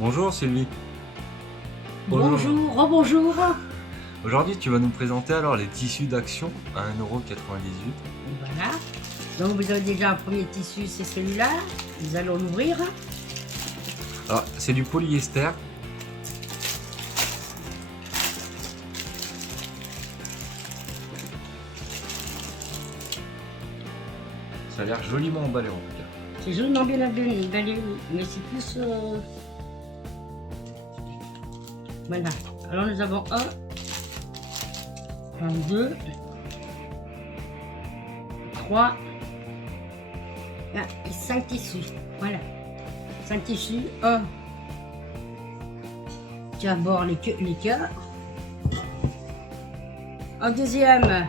Bonjour Sylvie. Bonjour, rebonjour. Aujourd'hui, tu vas nous présenter alors les tissus d'Action à 1,98 €. Voilà. Donc vous avez déjà un premier tissu, c'est celui-là. Nous allons l'ouvrir. Alors, c'est du polyester. Ça a l'air joliment emballé en tout cas. C'est joliment bien emballé, mais c'est plus... Voilà. Alors nous avons un, deux, trois, et 5 tissus. Voilà. 5 tissus. Un qui aborde les cœurs. Un deuxième,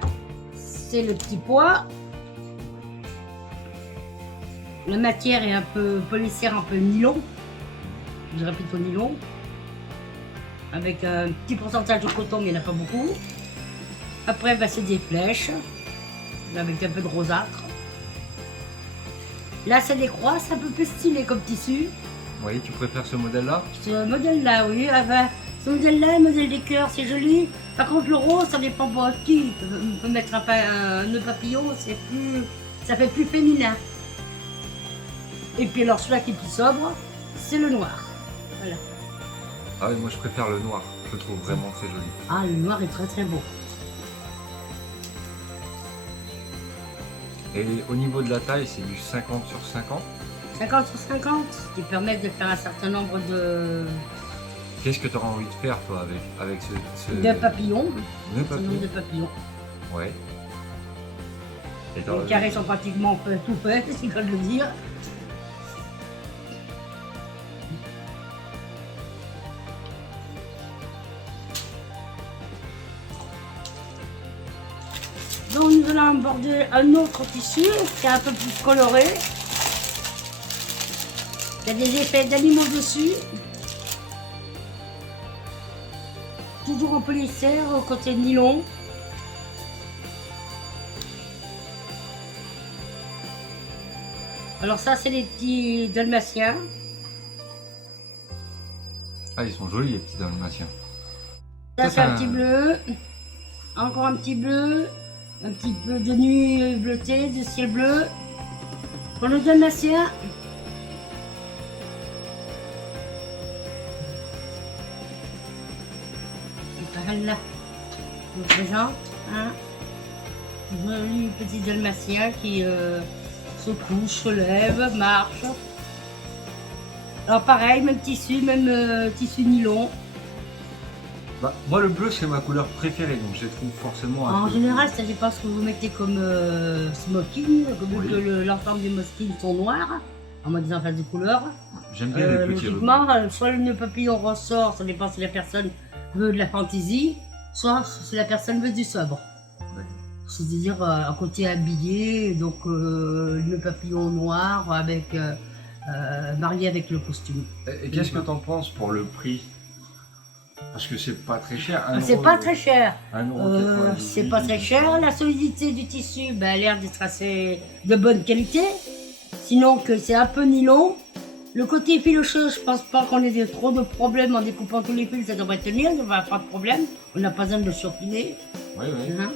c'est le petit pois. La matière est un peu polyester, un peu nylon. Je dirais plutôt nylon. Avec un petit pourcentage de coton, mais il n'y en a pas beaucoup. Après, c'est des flèches, avec un peu de rosâtre. Là, c'est des croix, c'est un peu plus stylé comme tissu. Oui, tu préfères ce modèle-là? Ce modèle-là, oui. Ce modèle-là, le modèle des cœurs, c'est joli. Par contre, le rose, ça dépend pour qui. On peut mettre un nœud papillon, ça fait plus féminin. Et puis alors, celui-là qui est plus sobre, c'est le noir. Voilà. Ah oui, moi je préfère le noir. Je le trouve vraiment très joli. Ah, le noir est très très beau. Et au niveau de la taille, c'est du 50 sur 50. 50 sur 50, ce qui permet de faire un certain nombre de Qu'est-ce que tu auras envie de faire toi avec ce papillons. nœud Un certain papillon? nombre de papillons. Ouais. Et Les carrés sont pratiquement tout faits, c'est le cas de le dire. Donc nous allons aborder un autre tissu qui est un peu plus coloré. Il y a des effets d'animaux dessus. Toujours en polyester, au côté nylon. Alors ça, c'est les petits dalmatiens. Ah, ils sont jolis les petits dalmatiens. Ça, c'est un petit bleu. Encore un petit bleu. Un petit peu de nuit bleutée, de ciel bleu. Pour le dalmatien. Là, je vous présente un joli petit dalmatien qui se couche, se lève, marche. Alors pareil, même tissu nylon. Bah, moi le bleu c'est ma couleur préférée, donc je les trouve forcément un En peu général, ça dépend ce que vous mettez comme smoking, vu Oui. que l'ensemble des moskins sont noirs, en mode des enfants de couleurs. J'aime bien les petits Logiquement, soit le nœud papillon ressort, ça dépend si la personne veut de la fantaisie, soit si la personne veut du sobre. C'est-à-dire à côté habillé, donc le nœud papillon noir avec marié avec le costume. Et qu'est-ce que tu en penses pour le prix? Parce que c'est pas très cher. C'est pas très cher. 1,98 €. C'est pas très cher. La solidité du tissu a l'air d'être assez de bonne qualité. Sinon que c'est un peu nylon. Le côté filocheux, je pense pas qu'on ait trop de problèmes en découpant tous les fils, ça devrait tenir, il n'y aura pas de problème. On n'a pas besoin de le surpiner. Oui, oui. Hein.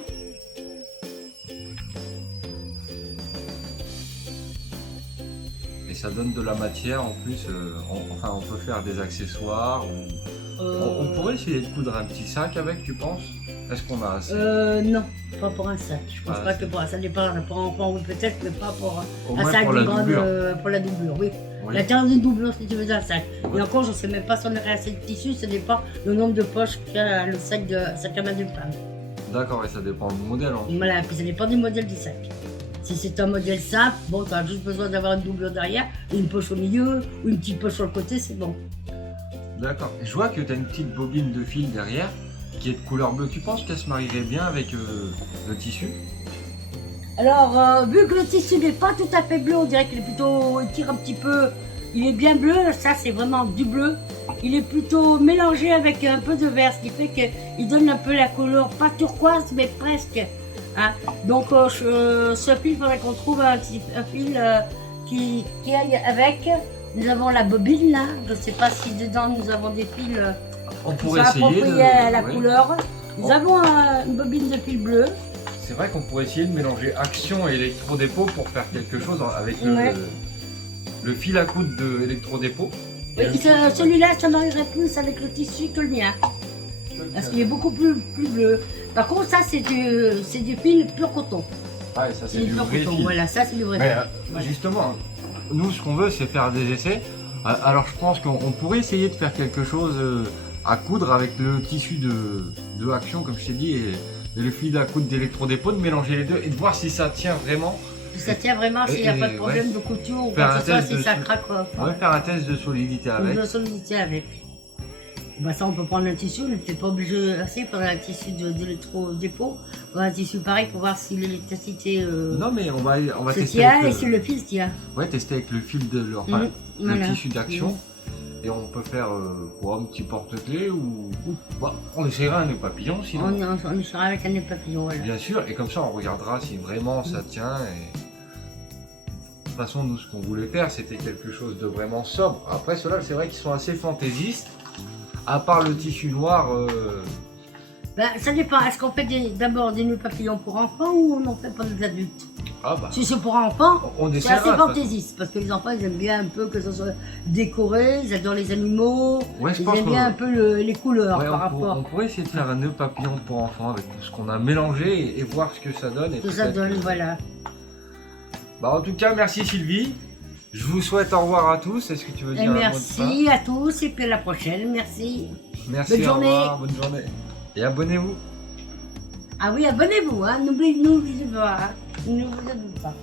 Et ça donne de la matière en plus. Enfin, on peut faire des accessoires. On pourrait essayer de coudre un petit sac avec, tu penses? Est-ce qu'on a assez? Non, pas pour un sac. Je pense Ah, pas que pour un sac, pour un enfant, oui, peut-être, mais pas pour Au un moins sac pour de la grande, doublure. pour la doublure, oui. Oui. La taille d'une doublure si tu veux un sac. Ouais. Et encore, je ne sais même pas si on aurait assez de tissu, ça dépend le nombre de poches qu'a le sac à main d'une femme. D'accord, et ça dépend du modèle. Voilà, puis ça dépend du modèle du sac. Si c'est un modèle simple, bon, tu as juste besoin d'avoir une doublure derrière, une poche au milieu, ou une petite poche sur le côté, c'est bon. D'accord. Je vois que tu as une petite bobine de fil derrière qui est de couleur bleue. Tu penses qu'elle se marierait bien avec le tissu? Alors, vu que le tissu n'est pas tout à fait bleu, on dirait qu'il est plutôt, il tire un petit peu, il est bien bleu, ça c'est vraiment du bleu. Il est plutôt mélangé avec un peu de vert, ce qui fait qu'il donne un peu la couleur, pas turquoise, mais presque. Hein. Donc ce fil, il faudrait qu'on trouve un fil qui aille avec, Nous avons la bobine là. Je ne sais pas si dedans nous avons des fils On qui sont pourrait essayer appropriés à la ouais. couleur. Nous avons une bobine de fil bleu. C'est vrai qu'on pourrait essayer de mélanger action et électrodépôt pour faire quelque chose avec Ouais. le fil à coudre de électrodépôt. Oui, celui-là, ça marierait plus avec le tissu que le mien. Parce qu'il est beaucoup plus bleu. Par contre, ça, c'est du fil pur coton. Ouais, ça c'est C'est du pur vrai coton. fil. Voilà, ça, c'est du vrai Mais fil. Voilà. justement, nous ce qu'on veut c'est faire des essais. Alors je pense qu'on pourrait essayer de faire quelque chose à coudre avec le tissu de action comme je t'ai dit et le fil à coudre d'électrodépôt, de mélanger les deux et de voir si ça tient vraiment. Si ça tient vraiment, s'il n'y a pas de problème de couture ou Faire quoi un que ce soit, test si de ça sol- craque. On va faire un test de solidité avec. De solidité avec. Bah ça, on peut prendre un tissu, on n'est peut-être pas obligé assez, il faudrait un tissu d'électrodépôt ou un tissu pareil pour voir si l'électricité Non mais on va se tester tient avec et si le fil se tient. ouais, tester avec le fil de enfin, le Voilà. tissu d'action. Et on peut faire quoi, un petit porte-clés ou bah, on essaiera un nœud papillon sinon. On sera avec un nœud papillon, voilà. Bien sûr, et comme ça on regardera si vraiment ça tient. Et... De toute façon, nous ce qu'on voulait faire c'était quelque chose de vraiment sobre. Après ceux-là, c'est vrai qu'ils sont assez fantaisistes. À part le tissu noir, Ben, ça dépend, est-ce qu'on fait d'abord des nœuds papillons pour enfants ou on en fait pour des adultes? ah bah, Si c'est pour enfants, on c'est essaiera. assez de toute fantaisiste, parce que les enfants ils aiment bien un peu que ça soit décoré, ils adorent les animaux, Ouais, je ils pense aiment qu'on- bien un peu les couleurs Ouais, par on rapport. pourrait essayer de faire un nœud papillon pour enfants avec tout ce qu'on a mélangé et voir ce que ça donne. Et Que ça peut-être donne, que- voilà. Bah, en tout cas, merci Sylvie. Je vous souhaite au revoir à tous. Est-ce que tu veux Et dire un mot de merci à tous et puis à la prochaine, merci. fin? Merci, Bonne au journée. revoir, bonne journée. Et abonnez-vous. Ah oui, abonnez-vous, hein. N'oubliez pas, hein. Ne vous abonnez pas.